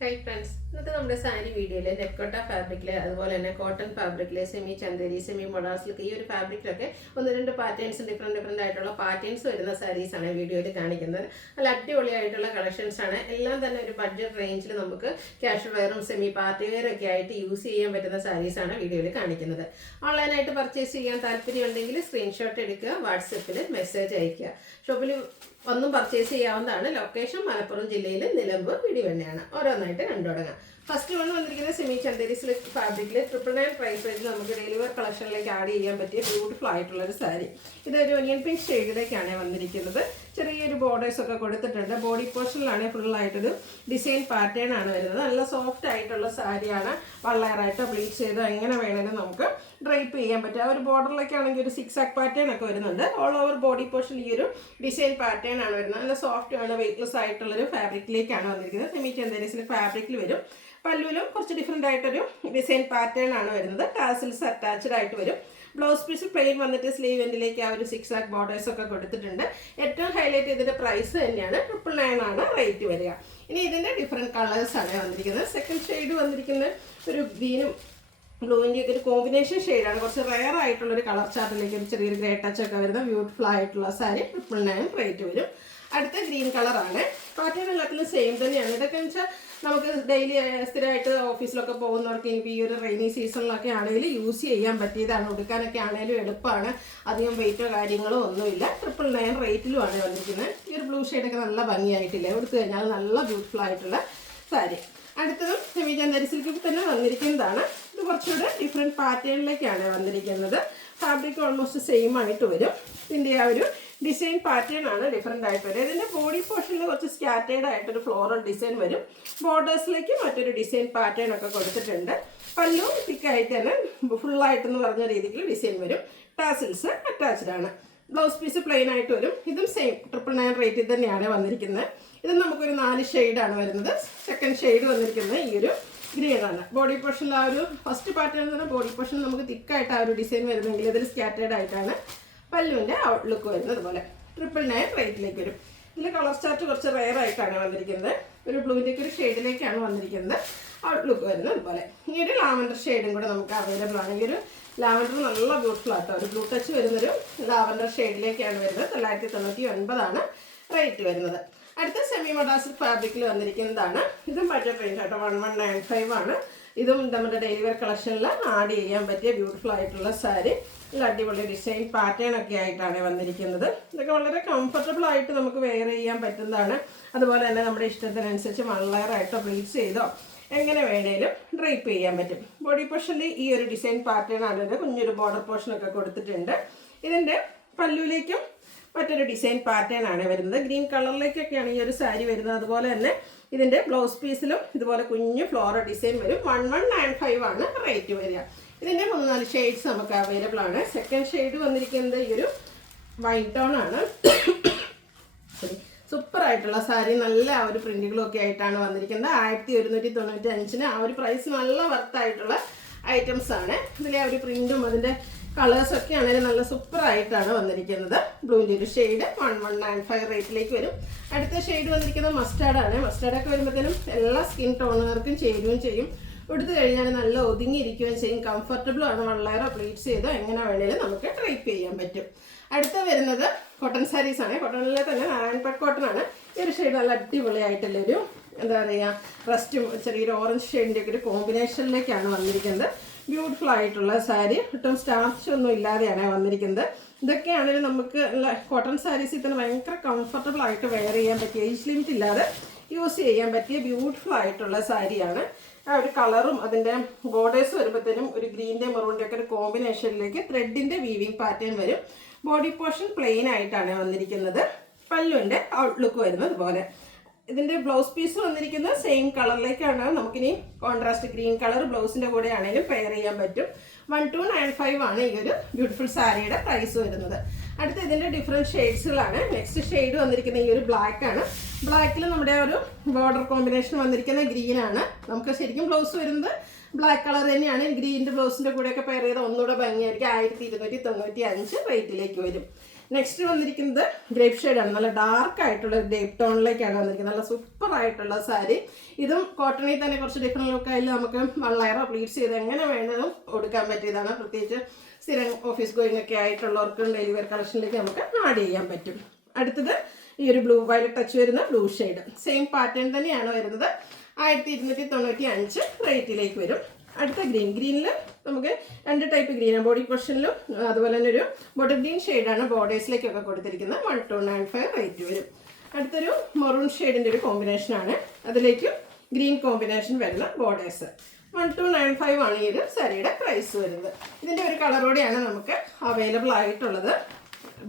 Hi friends, ഇന്നത്തെ നമ്മുടെ സാരി വീഡിയോയിൽ നെക്കോട്ട ഫാബ്രിക്കിലെ അതുപോലെ തന്നെ കോട്ടൺ ഫാബ്രിക്കിലെ സെമി ചന്ദേരി സെമി മൊഡാസിലൊക്കെ ഈ ഒരു ഫാബ്രിക്കിലൊക്കെ ഒന്ന് രണ്ട് പാറ്റേൺസ് ഡിഫറെൻറ്റ് ആയിട്ടുള്ള പാറ്റേൺസ് വരുന്ന സാരീസാണ് വീഡിയോയിൽ കാണിക്കുന്നത്. നല്ല അടിപൊളിയായിട്ടുള്ള കളക്ഷൻസ് ആണ്. എല്ലാം തന്നെ ഒരു ബഡ്ജറ്റ് റേഞ്ചിൽ നമുക്ക് ക്യാഷ് വെയറും സെമി പാർട്ടി വെയറും ഒക്കെ ആയിട്ട് യൂസ് ചെയ്യാൻ പറ്റുന്ന സാരീസാണ് വീഡിയോയിൽ കാണിക്കുന്നത്. ഓൺലൈനായിട്ട് പർച്ചേസ് ചെയ്യാൻ താല്പര്യമുണ്ടെങ്കിൽ സ്ക്രീൻഷോട്ട് എടുക്കുക, വാട്സപ്പിൽ മെസ്സേജ് അയയ്ക്കുക. ഷോപ്പിൽ ഒന്നും പർച്ചേസ് ചെയ്യാവുന്നതാണ്. ലൊക്കേഷൻ മലപ്പുറം ജില്ലയിൽ നിലമ്പൂർ പിടിവെണ്ണയാണ്. ഓരോന്നായിട്ട് കണ്ടു തുടങ്ങാം. ഫസ്റ്റ് വൺ വന്നിരിക്കുന്നത് സെമി ചന്ദേരി സിൽക്ക് ഫാബ്രിക്കിൽ 999 പ്രൈസ് റേഞ്ചിൽ നമുക്ക് ഡെയിലി വെയർ കളക്ഷനിലേക്ക് ആഡ് ചെയ്യാൻ പറ്റിയ ബ്യൂട്ടിഫുൾ ആയിട്ടുള്ളൊരു സാരി. ഇതൊരു ഒനിയൻ പിങ്ക് ഷെയ്ഡിലേക്കാണ് വന്നിരിക്കുന്നത്. ചെറിയൊരു ബോർഡേഴ്സ് ഒക്കെ കൊടുത്തിട്ടുണ്ട്. ബോഡി പോർഷനിലാണ് ഫുള്ളായിട്ടൊരു ഡിസൈൻ പാറ്റേൺ ആണ് വരുന്നത്. നല്ല സോഫ്റ്റ് ആയിട്ടുള്ള സാരിയാണ്. വള്ളയറായിട്ടോ ബ്ലീച്ച് ചെയ്തോ എങ്ങനെ വേണമെങ്കിലും നമുക്ക് ഡ്രൈപ്പ് ചെയ്യാൻ പറ്റും. ആ ഒരു ബോർഡറിലേക്ക് ആണെങ്കിൽ ഒരു സിക്സ് ആക്ക് പാറ്റേൺ ഒക്കെ വരുന്നുണ്ട്. ഓൾ ഓവർ ബോഡി പോർഷൻ ഈ ഒരു ഡിസൈൻ പാറ്റേൺ ആണ് വരുന്നത്. നല്ല സോഫ്റ്റ് ആണ്, വെയ്റ്റ്ലെസ് ആയിട്ടുള്ളൊരു ഫാബ്രിക്കിലേക്കാണ് വന്നിരിക്കുന്നത്. സെമി ചന്ദേരി സിൽക്ക് ഫാബ്രിക്കിൽ വരും. പല്ലുവിലും കുറച്ച് ഡിഫറെൻ്റ് ആയിട്ടൊരു ഡിസൈൻ പാറ്റേൺ ആണ് വരുന്നത്. ടാസിൽസ് അറ്റാച്ച്ഡ് ആയിട്ട് വരും. ബ്ലൗസ് പീസ് പ്ലെയിൻ വന്നിട്ട് സ്ലീവ് എൻഡിലേക്ക് ആ ഒരു സിക്സ് ആക്ക് ബോർഡേഴ്സ് ഒക്കെ കൊടുത്തിട്ടുണ്ട്. ഏറ്റവും ഹൈലൈറ്റ് ഇതിൻ്റെ പ്രൈസ് തന്നെയാണ്. 999 ആണ് റേറ്റ് വരിക. ഇനി ഇതിൻ്റെ ഡിഫറെൻറ്റ് കളേഴ്സാണ് വന്നിരിക്കുന്നത്. സെക്കൻഡ് ഷെയ്ഡ് വന്നിരിക്കുന്നത് ഒരു ഗ്രീനും ബ്ലൂവിൻ്റെ ഒക്കെ ഒരു കോമ്പിനേഷൻ ഷെയ്ഡാണ്. കുറച്ച് റെയർ ആയിട്ടുള്ളൊരു കളർ ചാർട്ടിലേക്ക് ഒരു ചെറിയൊരു ഗ്രേ ടച്ച് ഒക്കെ വരുന്ന ബ്യൂട്ടിഫുൾ ആയിട്ടുള്ള സാരി 999 റേറ്റ് വരും. അടുത്ത ഗ്രീൻ കളറാണ്. പാറ്റേൺ എല്ലാത്തിലും സെയിം തന്നെയാണ്. ഇതൊക്കെ വെച്ചാൽ നമുക്ക് ഡെയിലി സ്ഥിരമായിട്ട് ഓഫീസിലൊക്കെ പോകുന്നവർക്ക് ഇനിയിപ്പോൾ ഈ ഒരു റെയിനി സീസണിലൊക്കെ ആണെങ്കിൽ യൂസ് ചെയ്യാൻ പറ്റിയതാണ്. ഉടുക്കാനൊക്കെ ആണെങ്കിലും എളുപ്പമാണ്. അധികം വെയിറ്റോ കാര്യങ്ങളോ ഒന്നുമില്ല. 999 റേറ്റിലുമാണ് വന്നിരിക്കുന്നത്. ഈ ഒരു ബ്ലൂ ഷെയ്ഡൊക്കെ നല്ല ഭംഗിയായിട്ടില്ല, എടുത്തു കഴിഞ്ഞാൽ നല്ല ബ്യൂട്ടിഫുൾ ആയിട്ടുള്ള സാരി. അടുത്തതും സെമി ചന്ദേരി സിൽക്കിൽ തന്നെ വന്നിരിക്കുന്നതാണ്. ഇത് കുറച്ചുകൂടെ ഡിഫറെൻറ്റ് പാറ്റേണിലേക്കാണ് വന്നിരിക്കുന്നത്. ഫാബ്രിക് ഓൾമോസ്റ്റ് സെയിം ആയിട്ട് വരും. ഇതിൻ്റെ ആ ഒരു ഡിസൈൻ പാറ്റേൺ ആണ് ഡിഫറെൻ്റ് ആയിട്ട് വരും. ഇതിൻ്റെ ബോഡി പോർഷനിൽ കുറച്ച് സ്കാറ്റേഡ് ആയിട്ടൊരു ഫ്ലോറൽ ഡിസൈൻ വരും. ബോർഡേഴ്സിലേക്ക് മറ്റൊരു ഡിസൈൻ പാറ്റേൺ ഒക്കെ കൊടുത്തിട്ടുണ്ട്. പല്ലു തിക്കായിട്ട് തന്നെ ഫുള്ളായിട്ടെന്ന് പറഞ്ഞ രീതിയിൽ ഡിസൈൻ വരും. ടാസിൽസ് അറ്റാച്ച്ഡ് ആണ്. ബ്ലൗസ് പീസ് പ്ലെയിൻ ആയിട്ട് വരും. ഇതും സെയിം 999 റേറ്റിൽ തന്നെയാണ് വന്നിരിക്കുന്നത്. ഇത് നമുക്കൊരു 4 ഷെയ്ഡാണ് വരുന്നത്. സെക്കൻഡ് ഷെയ്ഡ് വന്നിരിക്കുന്നത് ഈ ഒരു ഗ്രീൻ ആണ്. ബോഡി പോർഷനിൽ ആ ഒരു ഫസ്റ്റ് പാറ്റേൺ എന്ന് പറഞ്ഞാൽ ബോഡി പോർഷൻ നമുക്ക് തിക്കായിട്ട് ആ ഒരു ഡിസൈൻ വരുന്നെങ്കിൽ ഇതിൽ സ്കാറ്റേഡ് ആയിട്ടാണ് പല്ലുവിൻ്റെ ഔട്ട്ലുക്ക് വരുന്നത്. അതുപോലെ 999 റേറ്റിലേക്ക് വരും. ഇതിൽ കളർ ചാർട്ട് കുറച്ച് റെയർ ആയിട്ടാണ് വന്നിരിക്കുന്നത്. ഒരു ബ്ലൂവിൻ്റെയൊക്കെ ഒരു ഷെയ്ഡിലേക്കാണ് വന്നിരിക്കുന്നത് ഔട്ട്ലുക്ക് വരുന്നത്. അതുപോലെ ഈ ഒരു ലാവൻഡർ ഷെയ്ഡും കൂടെ നമുക്ക് അവൈലബിൾ ആണ്. ഈ ഒരു ലാവൻഡർ നല്ല ബ്യൂട്ടിഫുൾ ആട്ടോ. ഒരു ബ്ലൂ ടച്ച് വരുന്നൊരു ലാവൻഡർ ഷെയ്ഡിലേക്കാണ് വരുന്നത്. 999 ആണ് റേറ്റ് വരുന്നത്. അടുത്ത സെമി മൊഡാസിൽ ഫാബ്രിക്കിൽ വന്നിരിക്കുന്നതാണ്. ഇതും ബഡ്ജറ്റ് റേഞ്ച് ആട്ടോ. 1195 ആണ്. ഇതും നമ്മുടെ ഡെയിലി വെയർ കളക്ഷനിൽ ആഡ് ചെയ്യാൻ പറ്റിയ ബ്യൂട്ടിഫുൾ ആയിട്ടുള്ള സാരി. നല്ല അടിപൊളി ഡിസൈൻ പാറ്റേൺ ഒക്കെ ആയിട്ടാണ് വന്നിരിക്കുന്നത്. ഇതൊക്കെ വളരെ കംഫർട്ടബിൾ ആയിട്ട് നമുക്ക് വെയർ ചെയ്യാൻ പറ്റുന്നതാണ്. അതുപോലെ തന്നെ നമ്മുടെ ഇഷ്ടത്തിനനുസരിച്ച് വള്ളയറായിട്ടോ ബ്ലീച്ച് ചെയ്തോ എങ്ങനെ വേണേലും ഡ്രൈപ്പ് ചെയ്യാൻ പറ്റും. ബോഡി പോർഷനിൽ ഈ ഒരു ഡിസൈൻ പാറ്റേൺ ആണ്. കുഞ്ഞൊരു ബോർഡർ പോർഷനൊക്കെ കൊടുത്തിട്ടുണ്ട്. ഇതിൻ്റെ പല്ലുവിലേക്കും മറ്റൊരു ഡിസൈൻ പാറ്റേൺ ആണ് വരുന്നത്. ഗ്രീൻ കളറിലേക്കൊക്കെയാണ് ഈ ഒരു സാരി വരുന്നത്. അതുപോലെ തന്നെ ഇതിൻ്റെ ബ്ലൗസ് പീസിലും ഇതുപോലെ കുഞ്ഞു ഫ്ലോറൽ ഡിസൈൻ വരും. 1195 ആണ് റേറ്റ് വരിക. ഇതിൻ്റെ 3-4 ഷെയ്ഡ്സ് നമുക്ക് അവൈലബിൾ ആണ്. സെക്കൻഡ് ഷെയ്ഡ് വന്നിരിക്കുന്നത് ഈ ഒരു വൈറ്റ് ടോൺ ആണ്. സൂപ്പർ ആയിട്ടുള്ള സാരി. നല്ല ആ ഒരു പ്രിന്റുകളൊക്കെ ആയിട്ടാണ് വന്നിരിക്കുന്നത്. 1195 ആ ഒരു പ്രൈസ് നല്ല വർത്തായിട്ടുള്ള ഐറ്റംസ് ആണ്. ഇതിലെ ആ ഒരു പ്രിന്റും അതിൻ്റെ കളേഴ്സൊക്കെ ആണെങ്കിലും നല്ല സൂപ്പർ ആയിട്ടാണ് വന്നിരിക്കുന്നത്. ബ്ലൂവിൻ്റെ ഒരു ഷെയ്ഡ് 1195 റേറ്റിലേക്ക് വരും. അടുത്ത ഷെയ്ഡ് വന്നിരിക്കുന്നത് മസ്റ്റാർഡാണ്. മസ്റ്റാർഡൊക്കെ വരുമ്പോഴത്തേനും എല്ലാ സ്കിൻ ടോണുകാർക്കും ചേരുകയും ചെയ്യും. എടുത്തു കഴിഞ്ഞാൽ നല്ല ഒതുങ്ങിയിരിക്കുകയും ചെയ്യും. കംഫർട്ടബിളും ആണ്. വള്ളയറോ പ്ലീറ്റ്സ് ചെയ്തോ എങ്ങനെ വേണേലും നമുക്ക് ഡ്രൈപ്പ് ചെയ്യാൻ പറ്റും. അടുത്ത വരുന്നത് കോട്ടൺ സാരീസ് ആണ്. കോട്ടണിലെ തന്നെ നാരായൺപേട്ട് കോട്ടൺ ആണ്. ഈ ഒരു ഷെയ്ഡ് നല്ല അടിപൊളിയായിട്ടുള്ളൊരു എന്താ പറയുക റസ്റ്റും ചെറിയൊരു ഓറഞ്ച് ഷെയ്ഡിൻ്റെ ഒക്കെ ഒരു കോമ്പിനേഷനിലേക്കാണ് വന്നിരിക്കുന്നത്. ബ്യൂട്ടിഫുൾ ആയിട്ടുള്ള സാരി. ഒട്ടും സ്റ്റാർച്ച് ഒന്നും ഇല്ലാതെയാണ് വന്നിരിക്കുന്നത്. ഇതൊക്കെയാണെങ്കിലും നമുക്ക് കോട്ടൺ സാരീസിൽ തന്നെ ഭയങ്കര കംഫർട്ടബിൾ ആയിട്ട് വെയർ ചെയ്യാൻ പറ്റിയ, ഏജ് ലിമിറ്റ് ഇല്ലാതെ യൂസ് ചെയ്യാൻ പറ്റിയ ബ്യൂട്ടിഫുൾ ആയിട്ടുള്ള സാരിയാണ്. ആ ഒരു കളറും അതിൻ്റെ ബോർഡേഴ്സ് വരുമ്പോഴത്തേനും ഒരു ഗ്രീൻ്റെ മെറൂണിൻ്റെ ഒക്കെ ഒരു കോമ്പിനേഷനിലേക്ക് ത്രെഡിൻ്റെ വീവിങ് പാറ്റേൺ വരും. ബോഡി പോർഷൻ പ്ലെയിൻ ആയിട്ടാണ് വന്നിരിക്കുന്നത്. പല്ലുവിൻ്റെ ഔട്ട്ലുക്ക് വരുന്നത് പോലെ. ഇതിൻ്റെ ബ്ലൗസ് പീസ് വന്നിരിക്കുന്നത് സെയിം കളറിലേക്കാണ്. നമുക്കിനി കോൺട്രാസ്റ്റ് ഗ്രീൻ കളർ ബ്ലൗസിൻ്റെ കൂടെ ആണെങ്കിലും പെയർ ചെയ്യാൻ പറ്റും. 1295 ആണ് ഈ ഒരു ബ്യൂട്ടിഫുൾ സാരിയുടെ പ്രൈസ് വരുന്നത്. അടുത്ത ഇതിൻ്റെ ഡിഫറെൻറ്റ് ഷെയ്ഡ്സുകളാണ്. നെക്സ്റ്റ് ഷെയ്ഡ് വന്നിരിക്കുന്നത് ഈ ഒരു ബ്ലാക്ക് ആണ്. ബ്ലാക്കിൽ നമ്മുടെ ഒരു ബോർഡർ കോമ്പിനേഷൻ വന്നിരിക്കുന്ന ഗ്രീൻ ആണ്. നമുക്ക് ശരിക്കും ബ്ലൗസ് വരുന്നത് ബ്ലാക്ക് കളർ തന്നെയാണ്. ഗ്രീനിൻ്റെ ബ്ലൗസിൻ്റെ കൂടെയൊക്കെ പെയർ ചെയ്ത് ഒന്നുകൂടെ ഭംഗിയായിരിക്കും. 1295 റേറ്റിലേക്ക് വരും. നെക്സ്റ്റ് വന്നിരിക്കുന്നത് ഗ്രേപ്പ് ഷെയ്ഡാണ്. നല്ല ഡാർക്ക് ആയിട്ടുള്ള ഗ്രേപ്പ് ടോണിലേക്കാണ് വന്നിരിക്കുന്നത്. നല്ല സൂപ്പർ ആയിട്ടുള്ള സാരി. ഇതും കോട്ടണിൽ തന്നെ കുറച്ച് ഡിഫറെൻറ്റ് ലുക്കായാലും നമുക്ക് 1 ലെയറോ പ്ലീറ്റ്സ് ചെയ്ത് എങ്ങനെ വേണ്ടതും കൊടുക്കാൻ പറ്റിയതാണ്. പ്രത്യേകിച്ച് സ്ഥിരം ഓഫീസ് ഗോയിങ് ഒക്കെ ആയിട്ടുള്ളവർക്കും ഡെയിലി വെയർ കളക്ഷനിലേക്ക് നമുക്ക് ആഡ് ചെയ്യാൻ പറ്റും. അടുത്തത് ഈ ഒരു ബ്ലൂ വയലറ്റ് ടച്ച് വരുന്ന ബ്ലൂ ഷെയ്ഡ്. സെയിം പാറ്റേൺ തന്നെയാണ് വരുന്നത്. 1295 റേറ്റിലേക്ക് വരും. അടുത്ത ഗ്രീനിൽ നമുക്ക് 2 ടൈപ്പ് ഗ്രീനാണ്. ബോഡി പോർഷനിലും അതുപോലെ തന്നെ ഒരു ബോട്ടിൽ ഗ്രീൻ ഷെയ്ഡാണ് ബോർഡേഴ്സിലേക്കൊക്കെ കൊടുത്തിരിക്കുന്നത്. 1295 റേറ്റ് വരും. അടുത്തൊരു മെറൂൺ ഷെയ്ഡിൻ്റെ ഒരു കോമ്പിനേഷനാണ്. അതിലേക്ക് ഗ്രീൻ കോമ്പിനേഷൻ വരുന്ന ബോർഡേഴ്സ്. 1295 ആണ് ഈ ഒരു സാരിയുടെ പ്രൈസ് വരുന്നത്. ഇതിൻ്റെ ഒരു കളറോടെയാണ് നമുക്ക് അവൈലബിൾ ആയിട്ടുള്ളത്.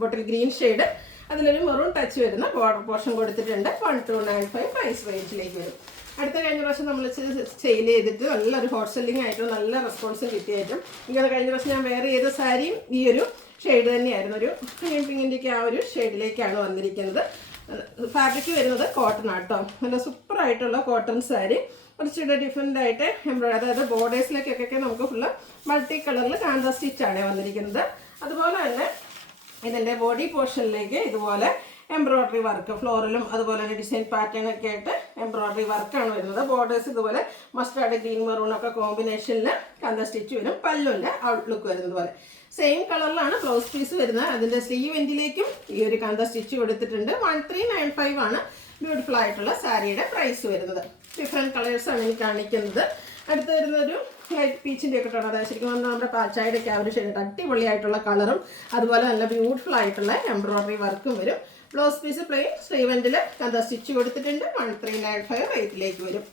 ബോട്ടിൽ ഗ്രീൻ ഷെയ്ഡ്, അതിലൊരു മെറൂൺ ടച്ച് വരുന്ന ബോർഡർ പോർഷൻ കൊടുത്തിട്ടുണ്ട്. 1295 പ്രൈസ് റേഞ്ചിലേക്ക് വരും. അടുത്ത കഴിഞ്ഞ പ്രാവശ്യം നമ്മൾ സെയിൽ ചെയ്തിട്ട് നല്ലൊരു ഹോട്ട് സെല്ലിംഗ് ആയിട്ടും നല്ല റെസ്പോൺസും കിട്ടിയായിട്ടും എനിക്കത് കഴിഞ്ഞ പ്രാവശ്യം ഞാൻ വേറെ ചെയ്ത സാരിയും ഈ ഒരു ഷെയ്ഡ് തന്നെയായിരുന്നു. ഒരു പിങ്കിൻ്റെയൊക്കെ ആ ഒരു ഷെയ്ഡിലേക്കാണ് വന്നിരിക്കുന്നത്. ഫാബ്രിക് വരുന്നത് കോട്ടൺ ആട്ടോ. നല്ല സൂപ്പറായിട്ടുള്ള കോട്ടൺ സാരി. കുറച്ചുകൂടെ ഡിഫറെൻ്റ് ആയിട്ട് എംബ്രോയിഡറി, അതായത് ബോർഡേഴ്സിലേക്കൊക്കെ നമുക്ക് ഫുള്ള് മൾട്ടി കളറിൽ കാന്ത സ്റ്റിച്ചാണ് വന്നിരിക്കുന്നത്. അതുപോലെ തന്നെ ഇതിൻ്റെ ബോഡി പോർഷനിലേക്ക് ഇതുപോലെ എംബ്രോയിഡറി വർക്ക്, ഫ്ലോറിലും അതുപോലെ തന്നെ ഡിസൈൻ പാറ്റേൺ ഒക്കെ ആയിട്ട് എംബ്രോയിഡറി വർക്കാണ് വരുന്നത്. ബോർഡേഴ്സ് ഇതുപോലെ മസ്റ്റാർഡ് ഗ്രീൻ മെറൂൺ ഒക്കെ കോമ്പിനേഷനിൽ കന്ത സ്റ്റിച്ച് വരും. പല്ലുവിൻ്റെ ഔട്ട്ലുക്ക് വരുന്നത് പോലെ സെയിം കളറിലാണ് ബ്ലൗസ് പീസ് വരുന്നത്. അതിൻ്റെ സ്ലീവ് എൻഡിലേക്കും ഈ ഒരു കന്ത സ്റ്റിച്ച് കൊടുത്തിട്ടുണ്ട്. 1395 ആണ് ബ്യൂട്ടിഫുൾ ആയിട്ടുള്ള സാരിയുടെ പ്രൈസ് വരുന്നത്. ഡിഫറെൻറ്റ് കളേഴ്സാണ് എനിക്ക് കാണിക്കുന്നത്. അടുത്ത് വരുന്നൊരു ലൈറ്റ് പീച്ചിൻ്റെ ഒക്കെ ഇട്ടാണ്. അതായത് ശരിക്കും പറഞ്ഞാൽ നമ്മുടെ പാൽച്ചായയുടെ ഒക്കെ ആ ഒരു ഷെയ്ഡ് അടിപൊളിയായിട്ടുള്ള കളറും അതുപോലെ നല്ല ബ്യൂട്ടിഫുൾ ആയിട്ടുള്ള എംബ്രോയിഡറി വർക്കും വരും. ബ്ലൗസ് പീസ് പ്ലെയിൻ, സ്ലീവ് എൻഡിൽ കന്ത സ്റ്റിച്ച് കൊടുത്തിട്ടുണ്ട്. 1395 റേറ്റിലേക്ക് വരും.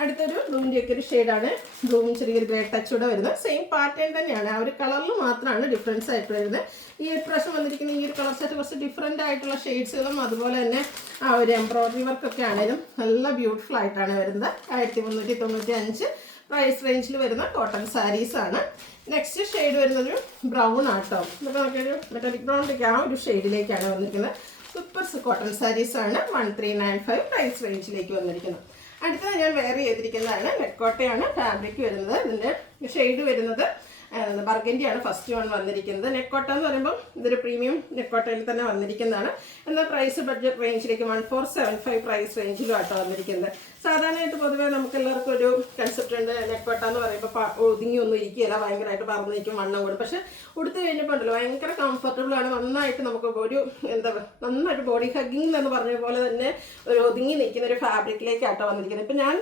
അടുത്തൊരു ബ്ലൂവിൻ്റെ ഒക്കെ ഒരു ഷെയ്ഡാണ്. ബ്ലൂവും ചെറിയൊരു ഗ്രേ ടച്ചൂടെ വരുന്നത്. സെയിം പാറ്റേൺ തന്നെയാണ്, ആ ഒരു കളറിൽ മാത്രമാണ് ഡിഫറൻസ് ആയിട്ട് വരുന്നത്. ഈ ഒരു പ്രാവശ്യം വന്നിരിക്കുന്ന ഈ ഒരു കളർ സെറ്റ് കുറച്ച് ഡിഫറെൻ്റ് ആയിട്ടുള്ള ഷെയ്ഡ്സുകളും അതുപോലെ തന്നെ ആ ഒരു എംബ്രോയിഡറി വർക്കൊക്കെ ആണെങ്കിലും നല്ല ബ്യൂട്ടിഫുൾ ആയിട്ടാണ് വരുന്നത്. 1395 പ്രൈസ് റേഞ്ചിൽ വരുന്ന കോട്ടൺ സാരീസാണ്. നെക്സ്റ്റ് ഷെയ്ഡ് വരുന്നൊരു ബ്രൗൺ ആട്ടോ. ഇതൊക്കെ നമുക്കൊരു മെറ്റാലിക് ബ്രൗണിലേക്ക് ആ ഒരു ഷെയ്ഡിലേക്കാണ് വന്നിരിക്കുന്നത്. സൂപ്പർ കോട്ടൺ സാരീസാണ്. 1395 പ്രൈസ് റേഞ്ചിലേക്ക് വന്നിരിക്കുന്നത്. അടുത്തത് ഞാൻ വെയർ ചെയ്തിരിക്കുന്നതാണ്. നെക്കോട്ടയാണ് ഫാബ്രിക് വരുന്നത്. ഇതിൻ്റെ ഷെയ്ഡ് വരുന്നത് ബർഗൻഡിയാണ് ഫസ്റ്റ് വൺ വന്നിരിക്കുന്നത്. നെക്കോട്ട എന്ന് പറയുമ്പോൾ ഇതൊരു പ്രീമിയം നെക്കോട്ടയിൽ തന്നെ വന്നിരിക്കുന്നതാണ്. എന്നാൽ പ്രൈസ് ബഡ്ജറ്റ് റേഞ്ചിലേക്ക് 1475 പ്രൈസ് റേഞ്ചിലും ആട്ടോ വന്നിരിക്കുന്നത്. സാധാരണയായിട്ട് പൊതുവേ നമുക്ക് എല്ലാവർക്കും ഒരു കൺസെപ്റ്റ് ഉണ്ട്, നെക്കോട്ട എന്ന് പറയുമ്പോൾ ഒതുങ്ങി ഒന്നും ഇരിക്കുകയില്ല, ഭയങ്കരമായിട്ട് പറന്ന് നിൽക്കും, വണ്ണം കൂടും. പക്ഷെ ഉടുത്ത് കഴിഞ്ഞപ്പോൾ ഉണ്ടല്ലോ ഭയങ്കര കംഫർട്ടബിൾ ആണ്. നന്നായിട്ട് നമുക്ക് ഒരു നന്നായിട്ട് ബോഡി ഹഗ്ഗിങ് എന്ന് പറഞ്ഞ പോലെ തന്നെ ഒരു ഒതുങ്ങി നിൽക്കുന്ന ഒരു ഫാബ്രിക്കിലേക്കാട്ടോ വന്നിരിക്കുന്നത്. ഇപ്പം ഞാൻ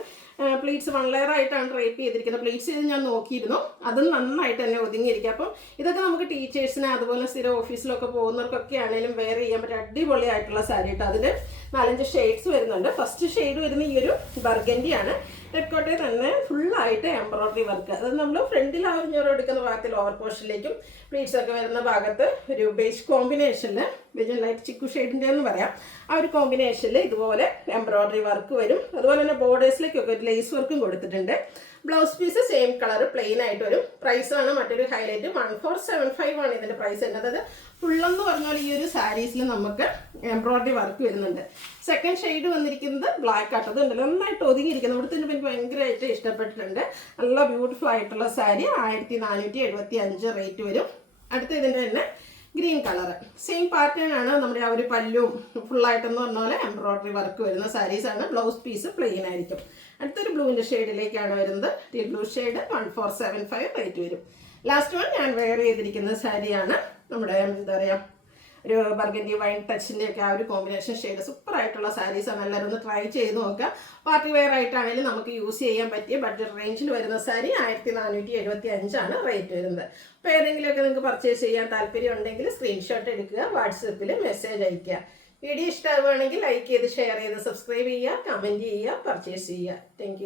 പ്ലീറ്റ്സ് 1 ലെയർ ആയിട്ടാണ് ഡ്രൈപ്പ് ചെയ്തിരിക്കുന്നത്. പ്ലീറ്റ്സ് ചെയ്ത് ഞാൻ നോക്കിയിരുന്നു, അതും നന്നായിട്ട് തന്നെ ഒതുങ്ങിയിരിക്കും. അപ്പം ഇതൊക്കെ നമുക്ക് ടീച്ചേഴ്സിന് അതുപോലെ സ്ഥിരം ഓഫീസിലൊക്കെ പോകുന്നവർക്കൊക്കെ ആണെങ്കിലും വെയർ ചെയ്യാൻ പറ്റിയ അടിപൊളിയായിട്ടുള്ള സാരി കേട്ടോ. അതിൽ 4-5 ഷെയ്ഡ്സ് വരുന്നുണ്ട്. ഫസ്റ്റ് ഷെയ്ഡ് വരുന്ന ഈ ഒരു ബർഗൻഡിയാണ്. നെക്കോട്ടെ തന്നെ ഫുള്ളായിട്ട് എംബ്രോയിഡറി വർക്ക്. അത് നമ്മൾ ഫ്രണ്ടിൽ ആ ഒരു ഞൊറ എടുക്കുന്ന ഭാഗത്തിൽ ഓവർ പോർഷനിലേക്കും പ്ലീറ്റ്സ് ഒക്കെ വരുന്ന ഭാഗത്ത് ഒരു ബേസ് കോമ്പിനേഷനിൽ വെജൻ ലൈറ്റ് ചിക്കു ഷെയ്ഡിൻ്റെ എന്ന് പറയാം, ആ ഒരു കോമ്പിനേഷനിൽ ഇതുപോലെ എംബ്രോയിഡറി വർക്ക് വരും. അതുപോലെ തന്നെ ബോർഡേഴ്സിലേക്കൊക്കെ ഒരു ലേസ് വർക്കും കൊടുത്തിട്ടുണ്ട്. Blouse piece same colour plain ആയിട്ട് വരും. പ്രൈസാണ് മറ്റൊരു ഹൈലൈറ്റ്. 1475 ആണ് ഇതിൻ്റെ പ്രൈസ് വരുന്നത്. അതായത് ഫുള്ളെന്ന് പറഞ്ഞാൽ ഈ ഒരു സാരീസിൽ നമുക്ക് എംബ്രോയിഡറി വർക്ക് വരുന്നുണ്ട്. സെക്കൻഡ് ഷെയ്ഡ് വന്നിരിക്കുന്നത് ബ്ലാക്ക് ആട്ടോ. അതുണ്ടല്ലോ നന്നായിട്ട് ഒതുങ്ങിയിരിക്കുന്നത്. ഇവിടുത്തെ എനിക്ക് ഭയങ്കരമായിട്ട് ഇഷ്ടപ്പെട്ടിട്ടുണ്ട്. നല്ല ബ്യൂട്ടിഫുൾ ആയിട്ടുള്ള സാരി. 1475 റേറ്റ് വരും. അടുത്ത ഇതിൻ്റെ തന്നെ ഗ്രീൻ കളർ സെയിം പാറ്റേൺ ആണ്. നമ്മുടെ ആ ഒരു പല്ലും ഫുള്ളായിട്ടെന്ന് പറഞ്ഞ പോലെ എംബ്രോയിഡറി വർക്ക് വരുന്ന സാരീസാണ്. ബ്ലൗസ് പീസ് പ്ലെയിൻ ആയിരിക്കും. അടുത്തൊരു ബ്ലൂവിൻ്റെ ഷെയ്ഡിലേക്കാണ് വരുന്നത്. Deep blue shade. 1475 റേറ്റ് വരും. ലാസ്റ്റ് വൺ ഞാൻ വെയർ ചെയ്തിരിക്കുന്ന സാരിയാണ്. നമ്മുടെ എന്താ പറയുക ഒരു ബർഗൻഡി വൈൻ ടച്ചിൻ്റെ ഒക്കെ ആ ഒരു കോമ്പിനേഷൻ ഷെയ്ഡ് സൂപ്പറായിട്ടുള്ള സാരീസാണ്. എല്ലാവരും ഒന്ന് ട്രൈ ചെയ്ത് നോക്കുക. പാർട്ടി വെയർ ആയിട്ടാണെങ്കിലും നമുക്ക് യൂസ് ചെയ്യാൻ പറ്റിയ ബഡ്ജറ്റ് റേഞ്ചിൽ വരുന്ന സാരി 1475 ആണ് റേറ്റ് വരുന്നത്. അപ്പോൾ ഏതെങ്കിലുമൊക്കെ നിങ്ങൾക്ക് പർച്ചേസ് ചെയ്യാൻ താല്പര്യം ഉണ്ടെങ്കിൽ സ്ക്രീൻഷോട്ട് എടുക്കുക, വാട്സപ്പിൽ മെസ്സേജ് അയയ്ക്കുക. വീഡിയോ ഇഷ്ടമാവുകയാണെങ്കിൽ ലൈക്ക് ചെയ്ത് ഷെയർ ചെയ്ത് സബ്സ്ക്രൈബ് ചെയ്യുക, കമൻറ്റ് ചെയ്യുക, പർച്ചേസ് ചെയ്യുക. താങ്ക്